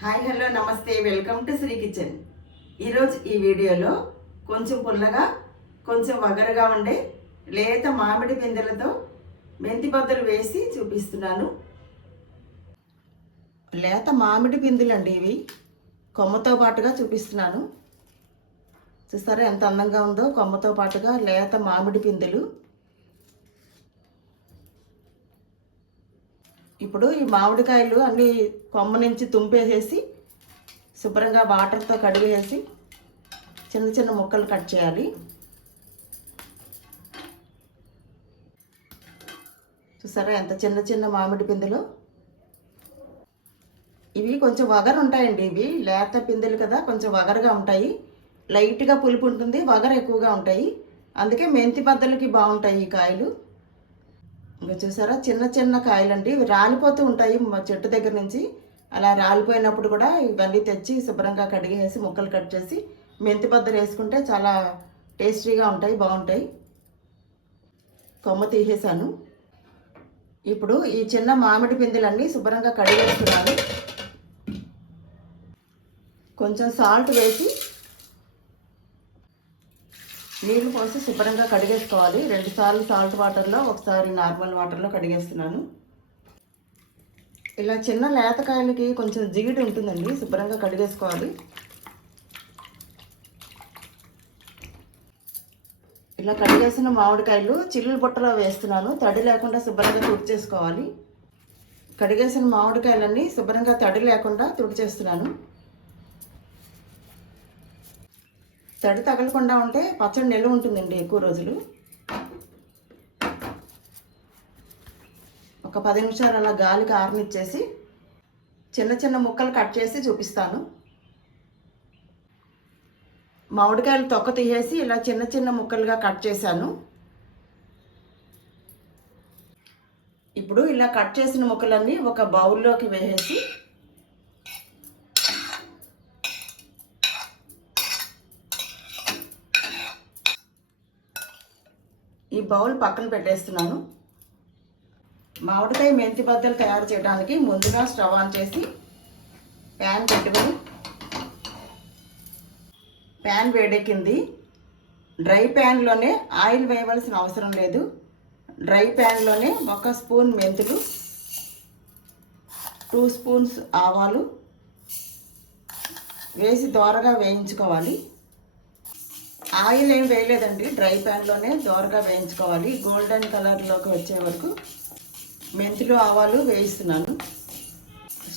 Hi hello నమస్తే welcome to Shri kitchen. ఈరోజు ఈ వీడియోలో కొంచెం పుల్లగా కొంచెం వగరగా ఉండే లేత మామిడి పిందెలతో మెంతి బద్దలు వేసి చూపిస్తున్నాను. లేత మామిడి పిందెలు అండి ఇవి, కొమ్మతో పాటుగా చూపిస్తున్నాను. చూస్తారా ఎంత అందంగా ఉందో, కొమ్మతో పాటుగా లేత మామిడి పిందెలు. ఇప్పుడు ఈ మామిడికాయలు అన్నీ కొమ్మ నుంచి తుంపేసేసి శుభ్రంగా వాటర్తో కడిగేసి చిన్న చిన్న ముక్కలు కట్ చేయాలి. చూసారా ఎంత చిన్న చిన్న మామిడి పిందెలు. ఇవి కొంచెం వగరు ఉంటాయండి. ఇవి లేత పిందెలు కదా, కొంచెం వగరుగా ఉంటాయి. లైట్గా పులుపు ఉంటుంది, వగరు ఎక్కువగా ఉంటాయి. అందుకే మెంతి బద్దలకి బాగుంటాయి ఈ కాయలు. ఇంకా చూసారా చిన్న చిన్న కాయలండి, ఇవి రాలిపోతూ ఉంటాయి మా చెట్టు దగ్గర నుంచి. అలా రాలిపోయినప్పుడు కూడా ఇవన్నీ తెచ్చి శుభ్రంగా కడిగేసి ముక్కలు కట్ చేసి మెంతి బద్దలు వేసుకుంటే చాలా టేస్టీగా ఉంటాయి, బాగుంటాయి. కొమ్మ తీసేసాను. ఇప్పుడు ఈ చిన్న మామిడి పిందెలన్నీ శుభ్రంగా కడిగేస్తున్నాను. కొంచెం సాల్ట్ వేసి నీళ్ళు పోసి శుభ్రంగా కడిగేసుకోవాలి. 2 సార్లు సాల్ట్ వాటర్లో, ఒకసారి నార్మల్ వాటర్లో కడిగేస్తున్నాను. ఇలా చిన్న లేతకాయలకి కొంచెం జిగిడి ఉంటుందండి, శుభ్రంగా కడిగేసుకోవాలి. ఇలా కడిగేసిన మామిడికాయలు చిల్లుల బుట్టలో వేస్తున్నాను. తడి లేకుండా శుభ్రంగా తుడిచేసుకోవాలి. కడిగేసిన మామిడికాయలన్నీ శుభ్రంగా తడి లేకుండా తుడిచేస్తున్నాను. తడి తగలకుండా ఉంటే పచ్చడి నిల్వ ఉంటుందండి ఎక్కువ రోజులు. ఒక 10 నిమిషాలు అలా గాలికి ఆరనిచ్చేసి చిన్న చిన్న ముక్కలు కట్ చేసి చూపిస్తాను. మామిడికాయలు తొక్క తీసేసి ఇలా చిన్న చిన్న ముక్కలుగా కట్ చేశాను. ఇప్పుడు ఇలా కట్ చేసిన ముక్కలన్నీ ఒక బౌల్లోకి వేసేసి ఈ బౌల్ పక్కన పెట్టేస్తున్నాను. మామిడికాయ మెంతి బద్దలు తయారు చేయడానికి ముందుగా స్టవ్ ఆన్ చేసి ప్యాన్ పెట్టుకొని, ప్యాన్ వేడెక్కింది. డ్రై ప్యాన్లోనే ఆయిల్ వేయవలసిన అవసరం లేదు. డ్రై ప్యాన్లోనే 1 స్పూన్ మెంతులు, 2 స్పూన్స్ ఆవాలు వేసి దోరగా వేయించుకోవాలి. ఆయిల్ ఏం వేయలేదండి, డ్రై ప్యాన్లోనే దోరగా వేయించుకోవాలి. గోల్డెన్ కలర్లోకి వచ్చే వరకు మెంతులు ఆవాలు వేయిస్తున్నాను.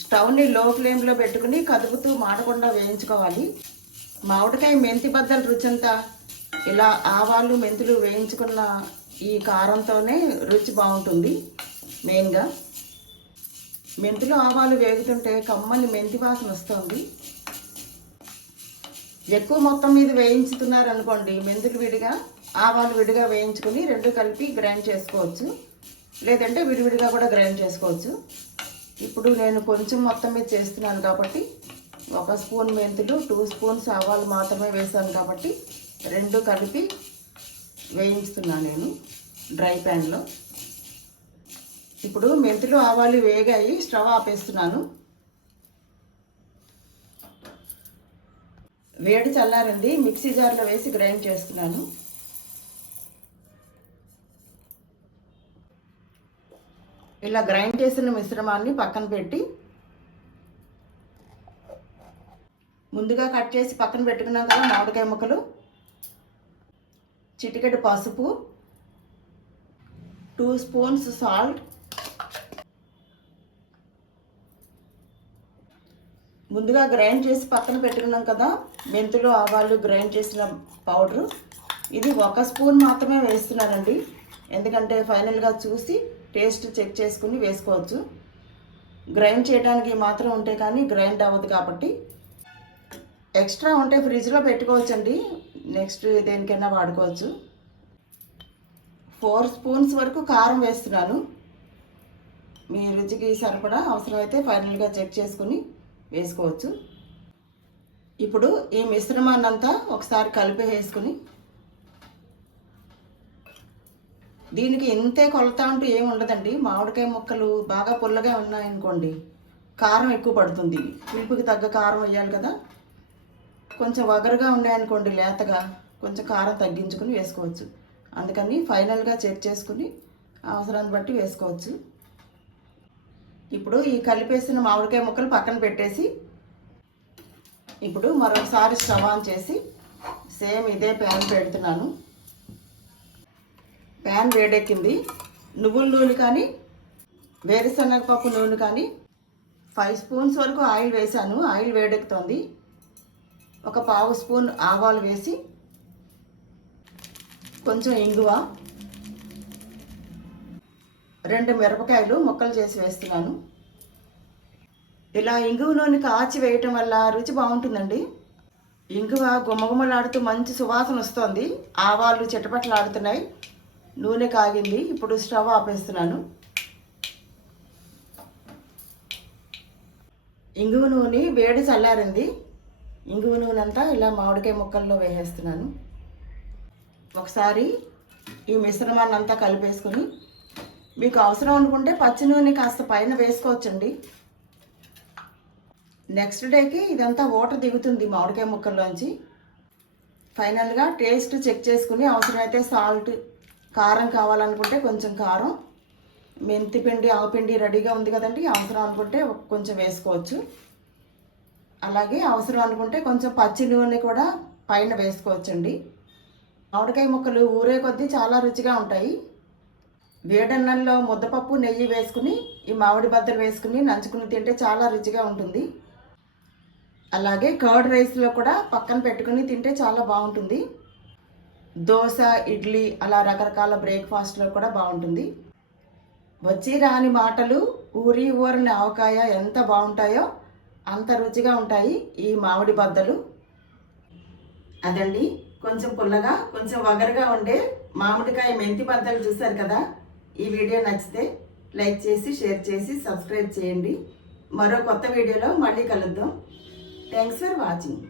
స్టవ్ని లో ఫ్లేమ్లో పెట్టుకుని కదుపుతూ మాడకుండా వేయించుకోవాలి. మామిడికాయ మెంతి బద్దల రుచంతా ఇలా ఆవాలు మెంతులు వేయించుకున్న ఈ కారంతోనే రుచి బాగుంటుంది. మెయిన్గా మెంతులు ఆవాలు వేగుతుంటే కమ్మని మెంతి వాసన వస్తుంది. ఎక్కువ మొత్తం మీద వేయించుతున్నారనుకోండి, మెంతులు విడిగా ఆవాలు విడిగా వేయించుకుని 2 కలిపి గ్రైండ్ చేసుకోవచ్చు, లేదంటే విడివిడిగా కూడా గ్రైండ్ చేసుకోవచ్చు. ఇప్పుడు నేను కొంచెం మొత్తం మీద చేస్తున్నాను కాబట్టి 1 స్పూన్ మెంతులు, 2 స్పూన్స్ ఆవాలు మాత్రమే వేసాను కాబట్టి 2 కలిపి వేయించుతున్నాను నేను డ్రై ప్యాన్లో. ఇప్పుడు మెంతులు ఆవాలు వేగాయి, స్టవ్ ఆపేస్తున్నాను. వేడి చల్లారింది, మిక్సీ జార్లో వేసి గ్రైండ్ చేస్తున్నాను. ఇలా గ్రైండ్ చేసిన మిశ్రమాన్ని పక్కన పెట్టి, ముందుగా కట్ చేసి పక్కన పెట్టుకున్నాం కదా మామిడికాయ ముక్కలు, చిటికెడు పసుపు, 2 స్పూన్స్ సాల్ట్, ముందుగా గ్రైండ్ చేసి పక్కన పెట్టుకున్నాం కదా మెంతులు ఆవాలు గ్రైండ్ చేసిన పౌడరు, ఇది 1 స్పూన్ మాత్రమే వేస్తున్నానండి. ఎందుకంటే ఫైనల్గా చూసి టేస్ట్ చెక్ చేసుకుని వేసుకోవచ్చు. గ్రైండ్ చేయడానికి మాత్రం ఉంటే కానీ గ్రైండ్ అవ్వదు కాబట్టి. ఎక్స్ట్రా ఉంటే ఫ్రిడ్జ్లో పెట్టుకోవచ్చండి, నెక్స్ట్ దేనికైనా వాడుకోవచ్చు. 4 స్పూన్స్ వరకు కారం వేస్తున్నాను. మీ రుచికి సరిపడా అవసరమైతే ఫైనల్గా చెక్ చేసుకుని వేసుకోవచ్చు. ఇప్పుడు ఈ మిశ్రమాన్ని అంతా ఒకసారి కలిపేసుకుని, దీనికి ఇంతే కొలత అంటూ ఏమి ఉండదండి. మామిడికాయ ముక్కలు బాగా పుల్లగా ఉన్నాయనుకోండి కారం ఎక్కువ పడుతుంది. పులుపుకి తగ్గ కారం వేయాలి కదా. కొంచెం వగరుగా ఉన్నాయనుకోండి లేతగా, కొంచెం కారం తగ్గించుకుని వేసుకోవచ్చు. అందుకని ఫైనల్గా చెక్ చేసుకుని అవసరాన్ని బట్టి వేసుకోవచ్చు. ఇప్పుడు ఈ కలిపేసిన మామిడికాయ ముక్కలు పక్కన పెట్టేసి ఇప్పుడు మరొకసారి స్టవ్ ఆన్ చేసి సేమ్ ఇదే ప్యాన్ పెడుతున్నాను. ప్యాన్ వేడెక్కింది. నువ్వుల నూనె కానీ వేరుశనగపప్పు నూనె కానీ 5 స్పూన్స్ వరకు ఆయిల్ వేసాను. ఆయిల్ వేడెక్కుతోంది. ఒక పావు స్పూన్ ఆవాలు వేసి కొంచెం ఇంగువ, 2 మిరపకాయలు ముక్కలు చేసి వేస్తున్నాను. ఇలా ఇంగువ నూనె కాచి వేయటం వల్ల రుచి బాగుంటుందండి. ఇంగువ గుమగుమలాడుతూ మంచి సువాసన వస్తుంది. ఆవాలు చిటపటలాడుతున్నాయి. నూనె కాగింది. ఇప్పుడు స్టవ్ ఆపేస్తున్నాను. ఇంగువ నూనె వేడి చల్లారింది. ఇంగువ నూనె అంతా ఇలా మామిడికాయ ముక్కల్లో వేసేస్తున్నాను. ఒకసారి ఈ మిశ్రమాన్ని అంతా కలిపేసుకొని మీకు అవసరం అనుకుంటే పచ్చి నూనె కాస్త పైన వేసుకోవచ్చండి. నెక్స్ట్ డేకి ఇదంతా వాటర్ దిగుతుంది మామిడికాయ ముక్కల్లోంచి. ఫైనల్గా టేస్ట్ చెక్ చేసుకుని అవసరమైతే సాల్ట్, కారం కావాలనుకుంటే కొంచెం కారం, మెంతి పిండి, ఆవపిండి రెడీగా ఉంది కదండి. అవసరం అనుకుంటే కొంచెం వేసుకోవచ్చు. అలాగే అవసరం అనుకుంటే కొంచెం పచ్చి నూనె కూడా పైన వేసుకోవచ్చండి. మామిడికాయ ముక్కలు ఊరే కొద్దీ చాలా రుచిగా ఉంటాయి. వేడన్నంలో ముద్దపప్పు, నెయ్యి వేసుకుని ఈ మామిడి బద్దలు వేసుకుని నంచుకుని తింటే చాలా రుచిగా ఉంటుంది. అలాగే కర్డ్ రైస్లో కూడా పక్కన పెట్టుకుని తింటే చాలా బాగుంటుంది. దోశ, ఇడ్లీ అలా రకరకాల బ్రేక్ఫాస్ట్లో కూడా బాగుంటుంది. వచ్చి రాని మాటలు, ఊరి ఊరని ఆవకాయ ఎంత బాగుంటాయో అంత రుచిగా ఉంటాయి ఈ మామిడి బద్దలు. అదండి, కొంచెం పుల్లగా కొంచెం వగరుగా ఉండే మామిడికాయ మెంతి బద్దలు చూశారు కదా. ఈ వీడియో నచ్చితే లైక్ చేసి, షేర్ చేసి, సబ్స్క్రైబ్ చేయండి. మరో కొత్త వీడియోలో మళ్ళీ కలుద్దాం. Thanks for watching.